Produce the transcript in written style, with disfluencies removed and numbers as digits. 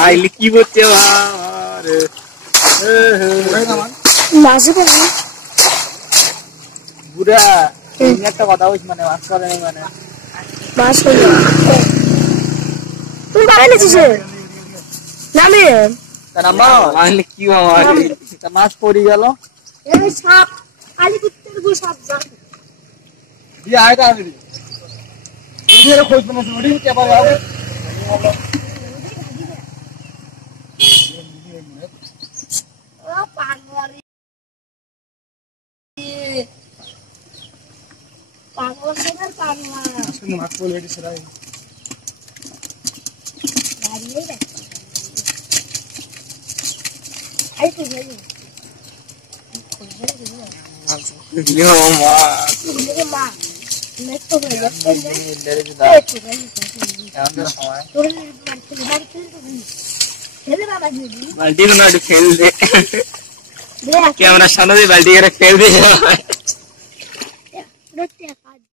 আইলি কি করতে বুড়া একটা কথা বলছি মানে মাছ করে মানে মাছ করে তুই বানাইছিস নামে কি মাছ পড়ে গেল সাপ কালী কুত্তের সাপ দিয়ে আয়টা আমি খোঁজ বানাচ্ছি बाल्टी बना खेल दे कैमरा सामने बाल्टी खेल दे